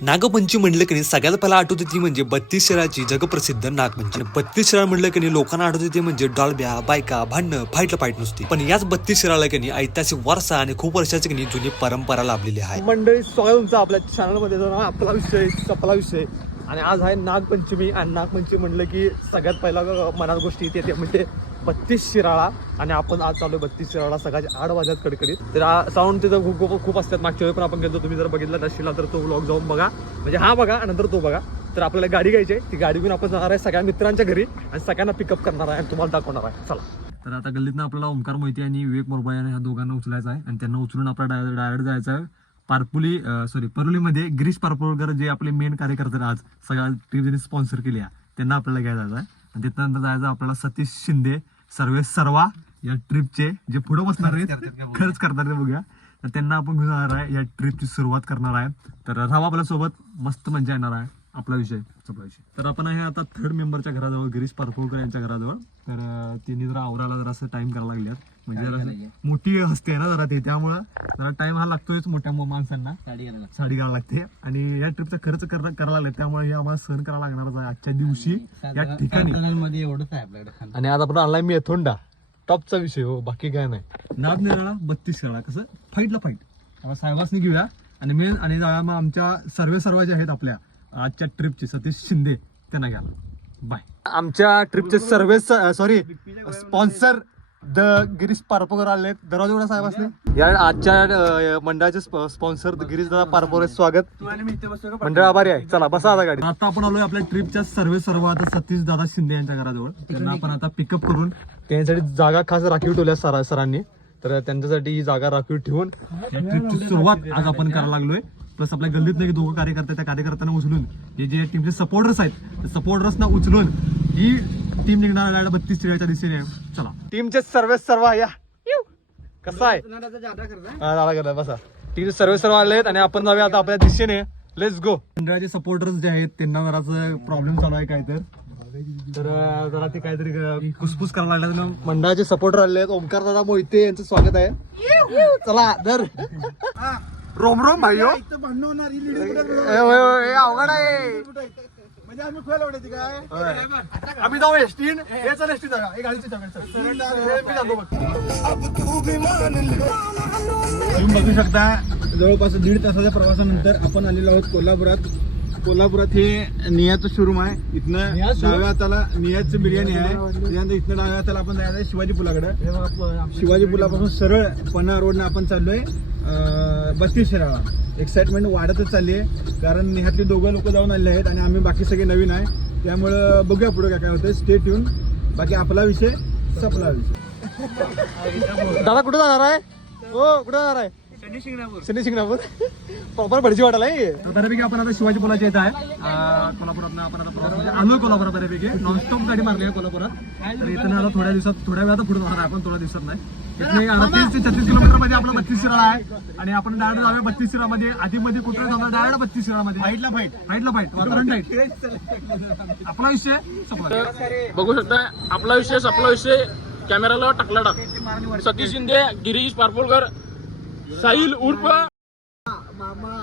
नागपंचमी म्हणलं की नाही सगळ्यात पहिला आठवते ती म्हणजे बत्तीस शहराची जगप्रसिद्ध नागपंची आणि बत्तीस शहर म्हणलं की नाही लोकांना आठवते ते म्हणजे डॉलब्या बायका भांडणं फाईटला फाईट नुसती. पण याच बत्तीस शहराला की नाही ऐतिहासिक वारसा आणि खूप वर्षाची की जुनी परंपरा लाभलेली आहे. मंडळी स्वागत तुमचं आपल्या चॅनलमध्ये जो ना आपला विषय आपला विषय. आणि आज आहे नागपंचमी. आणि नागपंचमी म्हणलं की सगळ्यात पहिला मनात गोष्टी येते म्हणजे बत्तीस शिराळा आणि आपण आज चालू बत्तीस शिराळा सकाळी आठ वाजत कडकडीत. तर साऊंड तिथं खूप खूप खूप असतात. मागच्या वेळी पण आपण गेलो तुम्ही जर बघितला नसशीला तर तो ब्लॉग जाऊन बघा. म्हणजे हा बघा नंतर तो बघा. तर आपल्याला गाडी घ्यायची आहे. ती गाडी घेऊन आपण जाणार आहे सगळ्या मित्रांच्या घरी आणि सगळ्यांना पिकअप करणार आहे आणि तुम्हाला दाखवणार आहे. चला. तर आता गल्लीतनं आपल्याला ओंकार मोहिते आणि विवेक मोरबाई आणि ह्या दोघांना उचलायचं आहे आणि त्यांना उचलून आपल्याला डायरेक्ट जायचं आहे. पारपुली सॉरी परुलीमध्ये गिरीश पारपोळकर जे आपले मेन कार्यकर्ते आज सगळ्या ट्रिप ज्यांनी स्पॉन्सर केली आहे. त्यांना आपल्याला घ्यायला जायचं आहे. आणि त्यानंतर जायचं आपल्याला सतीश शिंदे सर्वे सर्वा या ट्रिपचे जे पुढे बसणार आहेत खर्च करणार ते बघूया तर त्यांना आपण घेऊन जाणार आहे या ट्रिपची सुरुवात करणार आहे. तर राहा आपल्यासोबत मस्त मजा येणार आहे. आपला विषय आपला विषय. तर आपण आहे आता थर्ड मेंबरच्या घराजवळ गिरीश पारपोळकर यांच्या घराजवळ. तर अं, त्यांनी जरा आवराला जरा असं टाइम करायला लागल्यात. म्हणजे जरा मोठी हस्ती आहे ना जरा ते त्यामुळं जरा टाइम हा लागतोयच मोठ्या माणसांना. साडी घालायला लागते. आणि या ट्रिपचा खर्च करणं करायला लागले त्यामुळे हे आम्हाला सहन करायला लागणारच आहे आजच्या दिवशी या ठिकाणी. मध्ये एवढंच आहे आपल्याकडे आणि आज आपण आणलाय मेथोंडा. टॉपचा विषय हो बाकी काय नाही. नाद निराळा बत्तीस शाळा कसं? फाईटला फाईट आता साहेबासनी घेऊया. आणि मेन आणि जाऊया मग आमच्या सर्वे सर्व जे आहेत आपल्या आजच्या ट्रिपचे सतीश शिंदे त्यांना घ्या. बाय आमच्या ट्रिपचे survey sorry sponsor the Girish पारपोकर आले दरवाजा उघडा साहेबासने या आजच्या मंडळाचे स्पॉन्सर गिरीश दादा पारपोकर स्वागत. मंडळ आभारी आहे. चला बसा आता गाडी आता आपण आलोय आपल्या ट्रिपच्या सर्वे सर्व आता सतीश दादा शिंदे यांच्या घराजवळ. त्यांना आपण आता पिकअप करून त्यांच्यासाठी जागा खास राखीव ठेवल्या सरा सरांनी. तर त्यांच्यासाठी ही जागा राखीव ठेवून ट्रिपची सुरुवात आज आपण करायला लागलोय. प्लस आपल्या गल्लीत नाही दोघं कार्यकर्ते त्या कार्यकर्त्यांना उचलून हे जे टीमचे सपोर्टर्स आहेत सपोर्टर्सना उचलून ही टीम निघणार आहे. बत्तीस च्या दिशेने. चला. टीमचे सर्वे सर्व या. कसं आहे? हा, झाला गेला, बसा. टीम सर्वे सर्व आले आहेत आणि आपण जाऊया आता आपल्या दिशेने. लेट्स गो मंडळाचे सपोर्टर्स जे आहेत त्यांना जराच प्रॉब्लेम चालू आहे काय तर. जरा ते काहीतरी कुसफुस करायला लागला मंडळाचे सपोर्टर आले आहेत ओमकार दादा मोहिते यांचं स्वागत आहे. चला दर रोम रोम भाई हो. अवघड आहे? म्हणजे आम्ही काय? जाऊ एसटीन हे चल एसटी जागा हे गाडीची जागा चल. मी जातो बघ. तुम्ही बघू शकता जवळपास दीड तासाच्या प्रवासानंतर आपण आलेलो आहोत कोल्हापुरात. कोल्हापुरात हे नियाचं शोरूम आहे. इथनं? डाव्या हाताला नियाचं बिर्याणी आहे. त्याच्यानंतर इथनं डाव्या हाताला आपण जायचं शिवाजी पुलाकडे. हे शिवाजी पुलापासून सरळ पन्हाळा रोडनं आपण चाललोय. बत्तीस शिराळा एक्साइटमेंट वाढतच चालली आहे. कारण ह्यातले दोघं लोक जाऊन आले आहेत आणि आम्ही बाकी सगळे नवीन आहे. त्यामुळं बघूया पुढे काय काय होतं स्टेट येऊन बाकी आपला विषय सपला विषय. दादा कुठं जाणार आहे? हो कुठं जाणार आहे? शनी शिंगणापूर प्रॉपर भडजी वाटायला आहे बऱ्यापैकी आपण आता शिवाजी पुलाच्या येत आहे. अं, कोल्हापुरात आपण आता प्रवास म्हणजे आलोय कोल्हापुरात बऱ्यापैकी. नॉनस्टॉप गाडी मारली आहे कोल्हापुरात. तर इथं आता थोड्या दिवसात थोड्या वेळात पुढे जाणार आपण थोड्या दिवसात नाही. अडतीस ते छत्तीस किलोमीटरमध्ये आपला बत्तीस शिराळा आहे. आणि आपण डायरेक्ट जाऊया बत्तीस शिरामध्ये आधीमध्ये कुठं जाणार डायरेक्ट बत्तीस शिरामध्ये फाईटला फाईट हाईटला फाईट वातावरण टाईट आपला विषय बघू शकता आपला विषय आपला विषय. कॅमेराला टाकला टाक. सतीश शिंदे गिरीश पारपोळकर साहिल उर्फ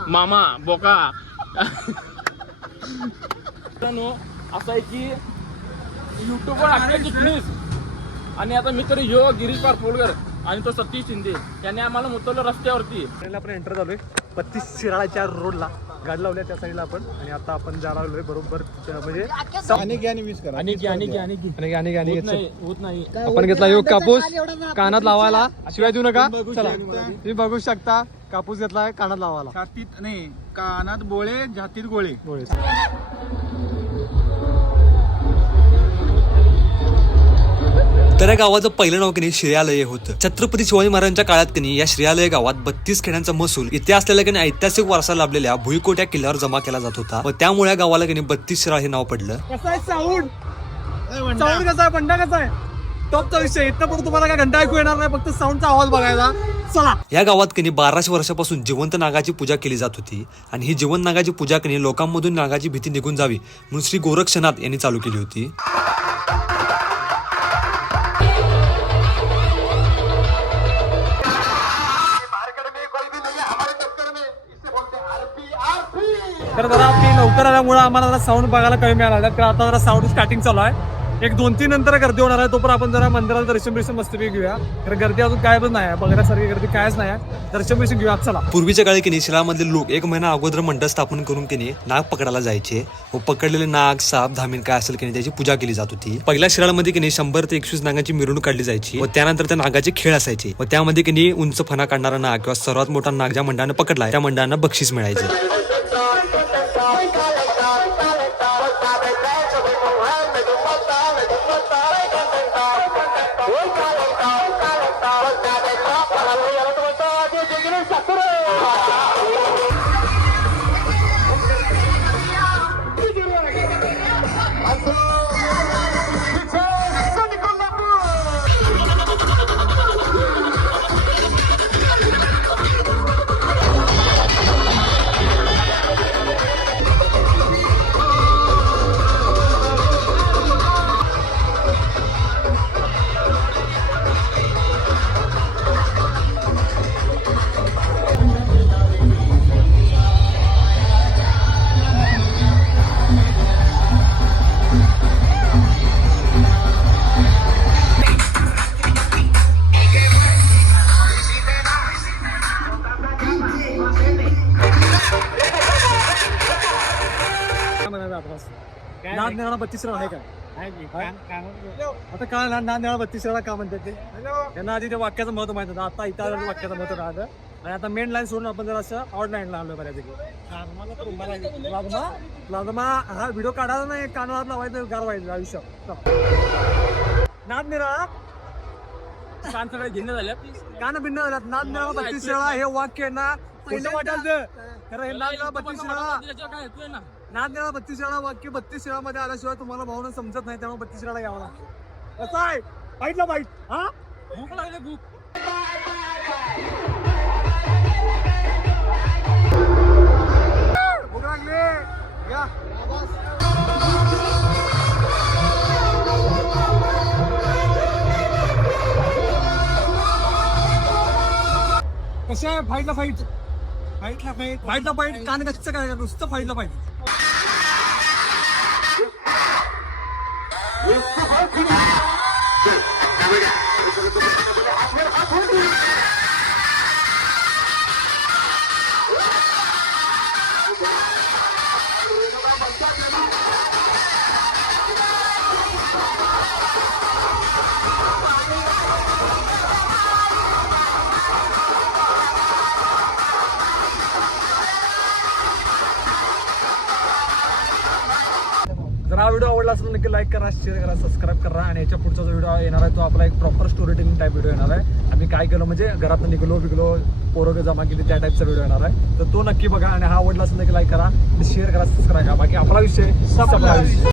मामा बोका. असं आहे की युट्यूबवर आपले आणि आता मित्र ह्यो गिरीश पारपोळकर आणि तो सतीश शिंदे. यांनी आम्हाला मुतवलं रस्त्यावरती. आपण एंटर झालोय. बत्तीस शिराळाच्या रोडला गाडी लावल्या त्या साईडला आपण. आणि आता आपण जायला लागलोय बरोबर त्या- म्हणजे अनेक आणि वीस करा. आणि की आणि की आणि की आणि आणि आणि होत नाही होत नाही. आपण घेतला योग कापूस. कानात लावायला. शिवाय देऊ नका. बघू चला. शकता. तुम्ही बघू शकता. कापूस घेतलाय कानात लावायला. छातीत नाही कानात बोळे छातीत गोळे. तर या गावाचं पहिलं नाव की नाही श्रेयालय होतं. छत्रपती शिवाजी महाराजांच्या काळात की नाही या श्रेयालय गावात बत्तीस खेड्यांचा महसूल इथे असलेल्या की नाही ऐतिहासिक वारसा लाभलेल्या भुईकोट या किल्ल्यावर जमा केला जात होता. व त्यामुळे या गावाला की नाही बत्तीस शिराळ हे नाव पडलं. कसा आहे साऊंड? कसा आहे? बंडा कसा आहे? टॉपचा विषय. इथं पण तुम्हाला काय घंटा ऐकू येणार नाही फक्त साऊंडचा आवाज बघायला. चला. या गावात की नाही बाराशे वर्षापासून जिवंत नागाची पूजा केली जात होती आणि ही जिवंत नागाची पूजा की नाही लोकांमधून नागाची भीती निघून जावी म्हणून श्री गोरक्षनाथ यांनी चालू केली होती. तर जरा ती लवकर आल्यामुळे आम्हाला जरा साऊंड बघायला कमी मिळाला तर आता जरा साऊंड स्टार्टिंग चालू आहे. एक दोन तीन नंतर गर्दी होणार आहे तोपर्यंत आपण जरा मंदिरात दर्शन बिर्शन मस्तपैकी घेऊया. तर गर्दी अजून काय पण नाही आहे. बघण्यासारखी गर्दी कायच नाही आहे. दर्शन बिर्शन घेऊया. चला. पूर्वीच्या काळी किनी शिलामधले लोक एक महिना अगोदर मंडळ स्थापन करून किनी नाग पकडायला जायचे. व पकडलेले नाग साप धामीन काय असेल किनी त्याची पूजा केली जात होती. पहिल्या शिराळमध्ये की नाही शंभर ते एकवीस नागाची मिरवणूक काढली जायची. व त्यानंतर त्या नागाचे खेळ असायचे. व त्यामध्ये की नाही उंच फणा काढणारा नाग किंवा सर्वात मोठा नाग ज्या मंडळाने पकडला त्या मंडळांना बक्षीस मिळायचे. नाद नेणारा बत्तीस आहे का? आता काय नाद नेणारा बत्तीस का म्हणतात ते? त्यांना आधी ते वाक्याचं महत्त्व माहीत होतं. आता आल्यावर वाक्याचं महत्त्व राहतं आणि आता मेन लाईन सोडून आपण जर असं आउट लाईनला आलो बऱ्यापैकी. प्लाझ्मा? प्लाझ्मा हा व्हिडिओ काढायला नाही कानावर लावायचं गारवायचं आयुष्य नाद निराळा कान सगळे घेणं झाल्या कान भिन्न झाल्यात नाद निराळा बत्तीस वेळा हे वाक्य ना खोटं वाटायचं. खरं हे नाद निराळा बत्तीस वेळा काय येतोय ना? नाद वेळा बत्तीस वेळा वाक्य बत्तीस वेळामध्ये आल्याशिवाय तुम्हाला भावना समजत नाही त्यामुळे बत्तीस वेळा घ्यावं लागतं. कसं आहे? बाईटला बाईट हा? भूक लागली भूक. भूक लागली. या. कसं आहे फाईटला फाईट फाईटला फाईट फाईटला फाईट कान कसं काय नुसतं फाईटला फाईट. जर हा व्हिडिओ आवडला असेल नक्की लाईक करा शेअर करा सबस्क्राईब करा आणि याच्या पुढचा जो व्हिडिओ येणार आहे तो आपला एक proper story telling type video येणार आहे. आम्ही काय केलं म्हणजे घरात निघलो बिगलो पोरं जमा केली त्या टाईपचा व्हिडिओ येणार आहे. तर तो नक्की बघा आणि हा आवडला असेल नक्की लाईक करा शेअर करा सबस्क्राईब करा. बाकी आपला विषय विषय